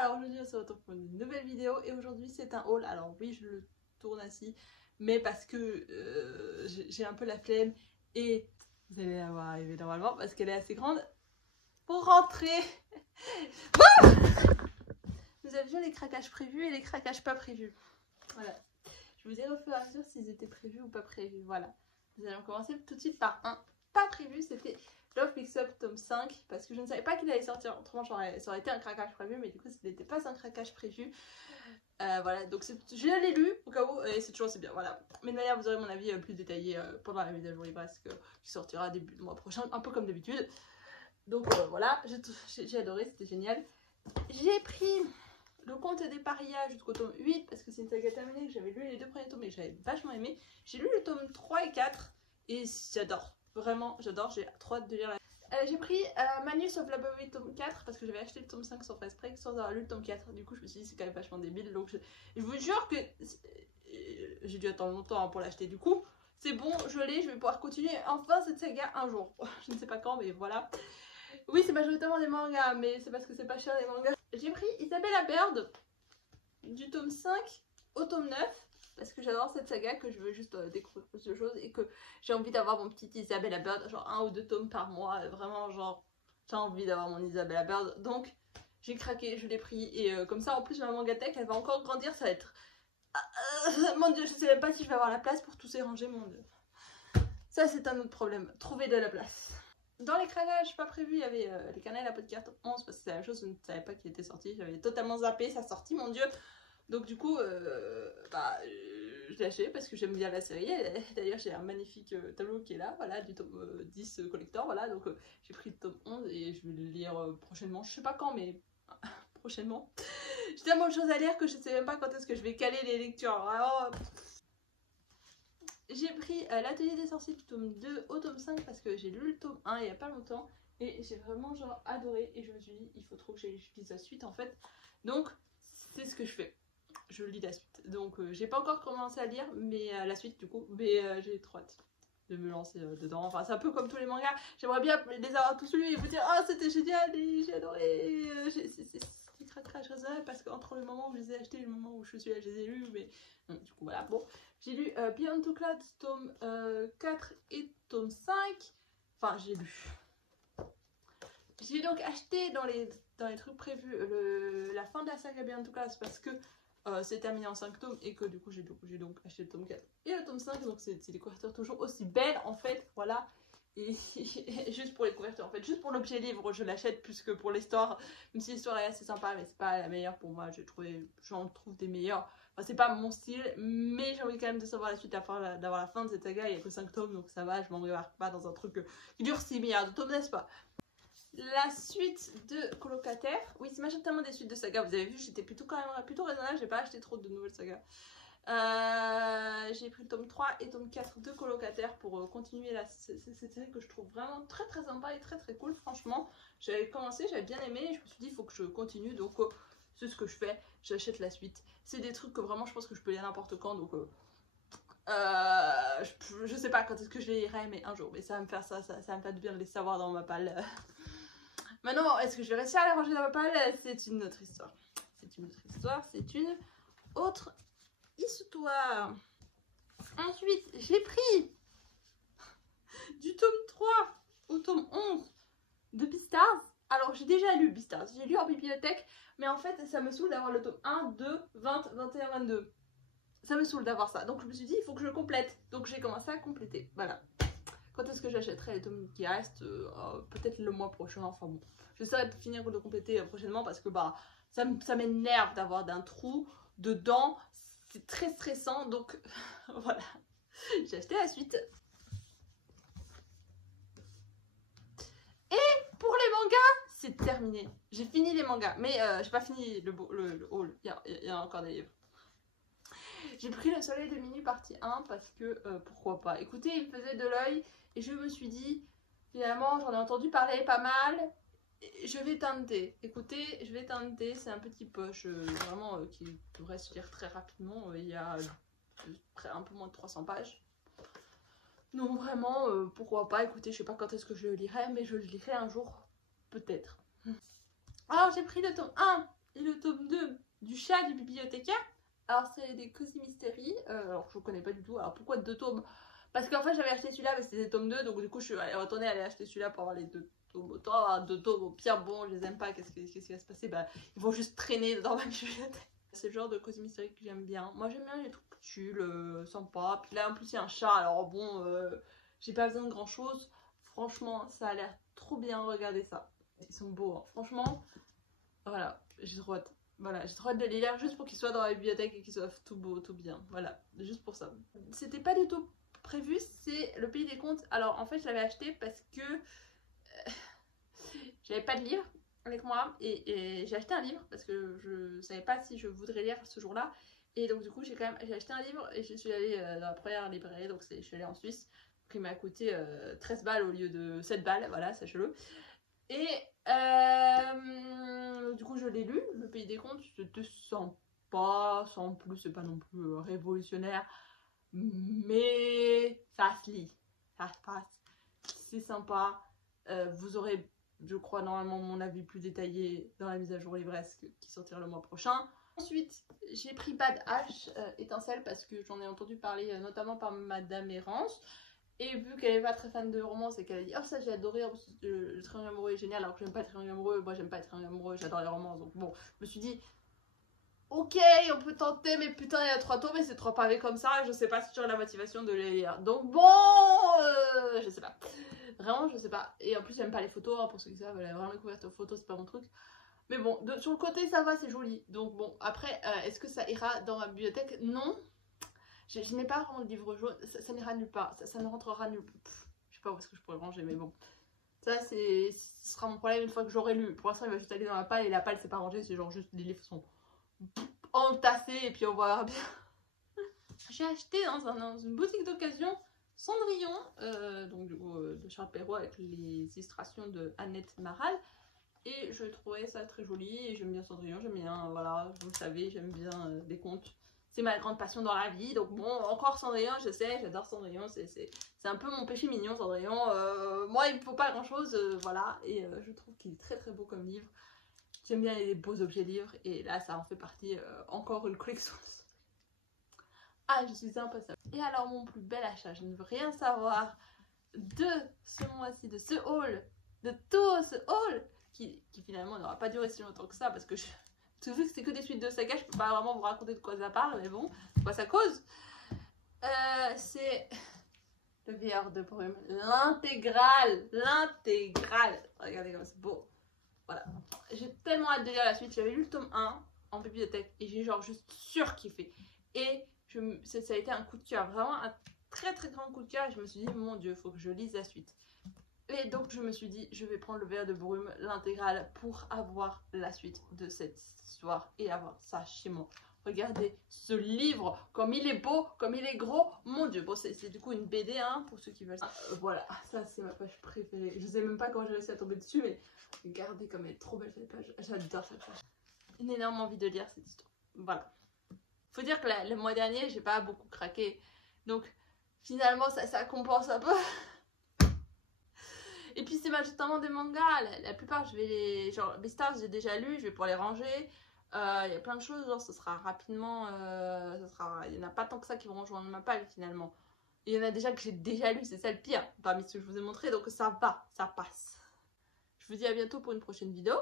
alors aujourd'hui on se retrouve pour une nouvelle vidéo et aujourd'hui c'est un haul. Alors oui, je le tourne ainsi, mais parce que j'ai un peu la flemme et vous allez la voir arriver normalement parce qu'elle est assez grande pour rentrer. Nous avions les craquages prévus et les craquages pas prévus. Voilà. Je vous dirai au fur et à mesure s'ils étaient prévus ou pas prévus. Voilà. Nous allons commencer tout de suite par un pas prévu, c'était Love Mix Up tome 5 parce que je ne savais pas qu'il allait sortir, autrement ça aurait été un craquage prévu, mais du coup ce n'était pas un craquage prévu. Voilà, donc je l'ai lu au cas où et c'est toujours assez bien. Voilà, mais de manière vous aurez mon avis plus détaillé pendant la mise à jour parce qui sortira début du mois prochain, un peu comme d'habitude. Donc voilà, j'ai adoré, c'était génial. J'ai pris Le Conte des Parias jusqu'au tome 8 parce que c'est une saga terminée, que j'avais lu les deux premiers tomes et que j'avais vachement aimé. J'ai lu le tome 3 et 4 et j'adore, vraiment j'adore, j'ai trop hâte de lire la... j'ai pris Magnus of Laborie tome 4 parce que j'avais acheté le tome 5 sans faire exprès sans avoir lu le tome 4. Du coup je me suis dit c'est quand même vachement débile, donc je vous jure que j'ai dû attendre longtemps pour l'acheter. Du coup c'est bon, je l'ai, je vais pouvoir continuer enfin cette saga un jour. Je ne sais pas quand, mais voilà. Oui, c'est majoritairement des mangas, mais c'est parce que c'est pas cher les mangas. J'ai pris Isabella Bird du tome 5 au tome 9 parce que j'adore cette saga, que je veux juste découvrir plus de choses et que j'ai envie d'avoir mon petit Isabella Bird, genre 1 ou 2 tomes par mois, vraiment genre j'ai envie d'avoir mon Isabella Bird, donc j'ai craqué, je l'ai pris et comme ça en plus ma mangatech elle va encore grandir, ça va être... mon dieu, je sais même pas si je vais avoir la place pour tous ces rangers, mon dieu. Ça c'est un autre problème, trouver de la place. Dans les craquages pas prévus, il y avait les cannelles à pot de carton 11 parce que c'est la même chose, je ne savais pas qu'il était sorti, j'avais totalement zappé sa sortie, mon dieu. Donc du coup, je l'ai acheté parce que j'aime bien la série. D'ailleurs j'ai un magnifique tableau qui est là, voilà, du tome 10 collector, voilà. Donc j'ai pris le tome 11 et je vais le lire prochainement, je sais pas quand, mais prochainement. J'ai tellement de choses à lire que je sais même pas quand est-ce que je vais caler les lectures, vraiment... J'ai pris l'atelier des sorciers du tome 2 au tome 5 parce que j'ai lu le tome 1 il y a pas longtemps et j'ai vraiment genre adoré et je me suis dit il faut trop que je lise la suite en fait. Donc c'est ce que je fais, je lis la suite. Donc j'ai pas encore commencé à lire mais la suite du coup, mais j'ai trop hâte de me lancer dedans. Enfin c'est un peu comme tous les mangas, j'aimerais bien les avoir tous lus et vous dire oh c'était génial et j'ai adoré. C'est craquage raisonnable parce qu'entre le moment où je les ai achetés et le moment où je suis là je les ai lus, mais du coup voilà. Bon, j'ai lu Beyond Two Clouds tome 4 et tome 5. Enfin j'ai lu. J'ai donc acheté dans les trucs prévus la fin de la saga Beyond Two Clouds parce que c'est terminé en 5 tomes et que du coup j'ai donc acheté le tome 4 et le tome 5. Donc c'est des couvertures toujours aussi belles en fait, voilà. Et juste pour les couvertures en fait, juste pour l'objet livre je l'achète plus que pour l'histoire, même si l'histoire est assez sympa mais c'est pas la meilleure pour moi, j'en trouve des meilleures. Enfin, c'est pas mon style, mais j'ai envie quand même de savoir la suite, d'avoir la fin de cette saga. Il n'y a que 5 tomes donc ça va, je m'embarque pas dans un truc qui dure 6 milliards de tomes, n'est-ce pas? La suite de Colocataire, oui c'est majoritairement des suites de saga, vous avez vu j'étais plutôt raisonnable, j'ai pas acheté trop de nouvelles sagas. J'ai pris le tome 3 et tome 4 de Colocataire pour continuer cette série que je trouve vraiment très très sympa et très très cool. Franchement j'avais commencé, j'avais bien aimé et je me suis dit il faut que je continue, donc c'est ce que je fais, j'achète la suite. C'est des trucs que vraiment je pense que je peux lire n'importe quand, donc je sais pas quand est-ce que je les lirai, mais un jour. Mais ça va me faire ça va me faire du bien de les savoir dans ma palle. Maintenant, est-ce que je vais réussir à les ranger dans ma palle? C'est une autre histoire. C'est une autre histoire, c'est une autre histoire. Ensuite, j'ai pris du tome 3 au tome 11 de Beastars. Alors, j'ai déjà lu Beastars, j'ai lu en bibliothèque, mais en fait, ça me saoule d'avoir le tome 1, 2, 20, 21, 22. Ça me saoule d'avoir ça. Donc, je me suis dit, il faut que je complète. Donc, j'ai commencé à compléter. Voilà. Quand est-ce que j'achèterai les tomes qui restent? Peut-être le mois prochain, enfin bon. J'essaierai de finir de compléter prochainement parce que bah ça m'énerve d'avoir d'un trou dedans. C'est très stressant, donc voilà. J'ai acheté la suite. Et pour les mangas, c'est terminé. J'ai fini les mangas, mais j'ai pas fini le haul. Il y a encore des livres. J'ai pris Le Soleil de Minuit partie 1 parce que pourquoi pas. Écoutez, il me faisait de l'œil et je me suis dit, finalement j'en ai entendu parler pas mal, je vais tenter. Écoutez, je vais tenter, c'est un petit poche vraiment qui devrait se lire très rapidement. Il y a un peu moins de 300 pages. Donc vraiment, pourquoi pas. Écoutez, je sais pas quand est-ce que je le lirai, mais je le lirai un jour, peut-être. Alors j'ai pris le tome 1 et le tome 2 du chat du bibliothécaire. Alors c'est des Cozy Mystery, alors je connais pas du tout, alors pourquoi 2 tomes? Parce qu'en fait j'avais acheté celui-là mais c'était tome 2, donc du coup je suis retournée aller acheter celui-là pour avoir les 2 tomes. Autant avoir 2 tomes, au pire bon je les aime pas, qu'est-ce qui va se passer? Bah ils vont juste traîner dans ma bibliothèque. C'est le genre de Cozy Mystery que j'aime bien. Moi j'aime bien les trucs tulle, sympa. Puis là en plus il y a un chat, alors bon j'ai pas besoin de grand chose. Franchement ça a l'air trop bien, regardez ça. Ils sont beaux, hein. Franchement, voilà, j'ai trop hâte. Voilà, j'ai trop hâte de les lire juste pour qu'ils soient dans la bibliothèque et qu'ils soient tout beaux, tout bien. Voilà, juste pour ça. C'était pas du tout prévu, c'est Le Pays des Contes. Alors en fait, je l'avais acheté parce que j'avais pas de livre avec moi et j'ai acheté un livre parce que je savais pas si je voudrais lire ce jour-là. Et donc du coup, j'ai acheté un livre et je suis allée dans la première librairie, donc je suis allée en Suisse. Donc il m'a coûté 13 balles au lieu de 7 balles, voilà, sachez-le. Et du coup je l'ai lu, Le Pays des Contes, c'était sympa, sans plus, c'est pas non plus révolutionnaire, mais ça se lit, ça se passe, c'est sympa. Vous aurez, je crois, normalement mon avis plus détaillé dans la mise à jour livresque qui sortira le mois prochain. Ensuite, j'ai pris Bad H, Étincelle, parce que j'en ai entendu parler notamment par Madame Errance. Et vu qu'elle est pas très fan de romance et qu'elle a dit oh ça j'ai adoré, le Triangle amoureux est génial, alors que j'aime pas le Triangle amoureux, moi j'aime pas le Triangle amoureux, j'adore les romances, donc bon, je me suis dit ok on peut tenter, mais putain il y a 3 tomes et c'est 3 pavés comme ça, je sais pas si j'aurai la motivation de les lire, donc bon je sais pas, vraiment je sais pas. Et en plus j'aime pas les photos, hein, pour ceux qui savent, elle a vraiment découvert aux photos, c'est pas mon truc. Mais bon, sur le côté ça va, c'est joli, donc bon, après est-ce que ça ira dans ma bibliothèque? Non. Je n'ai pas vraiment de livre jaune, ça n'ira nulle part, ça ne rentrera nulle part. Je sais pas où est-ce que je pourrais le ranger, mais bon. Ça, ce sera mon problème une fois que j'aurai lu. Pour l'instant, il va juste aller dans la palle et la palle, c'est pas rangé, c'est genre juste les livres sont entassés et puis on verra bien. J'ai acheté dans une boutique d'occasion Cendrillon, donc du coup de Charles Perrault avec les illustrations de Annette Maral. Et je trouvais ça très joli et j'aime bien Cendrillon, j'aime bien, voilà, vous le savez, j'aime bien des contes. C'est ma grande passion dans la vie, donc bon, encore Cendrillon, je sais, j'adore Cendrillon, c'est un peu mon péché mignon Cendrillon. Moi il me faut pas grand chose, voilà, et je trouve qu'il est très très beau comme livre. J'aime bien les beaux objets livres, et là ça en fait partie, encore une collection. Ah, je suis impatiente. Et alors mon plus bel achat, je ne veux rien savoir de ce mois-ci, de ce haul, de tout ce haul, qui finalement n'aura pas duré si longtemps que ça, parce que vu que c'est que des suites de saga, je peux pas vraiment vous raconter de quoi ça parle, mais bon, de quoi ça cause. C'est le VR de Brume, l'intégrale, regardez comme c'est beau, voilà. J'ai tellement hâte de lire la suite, j'avais lu le tome 1 en bibliothèque, et j'ai genre juste surkiffé, et ça a été un coup de cœur, vraiment un très très grand coup de cœur, et je me suis dit, mon Dieu, faut que je lise la suite. Et donc je me suis dit, je vais prendre le VR de Brume, l'intégrale, pour avoir la suite de cette histoire et avoir ça chez moi. Regardez ce livre, comme il est beau, comme il est gros, mon Dieu. Bon, c'est du coup une BD, hein, pour ceux qui veulent. Voilà, ça c'est ma page préférée. Je sais même pas comment j'ai réussi à tomber dessus, mais regardez comme elle est trop belle cette page. J'adore cette page. Une énorme envie de lire cette histoire. Voilà. Faut dire que le mois dernier, j'ai pas beaucoup craqué. Donc finalement, ça compense un peu. Et puis c'est majoritairement des mangas, la plupart je vais les... Genre Beastars j'ai déjà lu, je vais pouvoir les ranger. Il y a plein de choses, genre ce sera rapidement... il n'y en a pas tant que ça qui vont rejoindre ma palle finalement. Il y en a déjà que j'ai déjà lu, c'est ça le pire, parmi ce que je vous ai montré, donc ça va, ça passe. Je vous dis à bientôt pour une prochaine vidéo.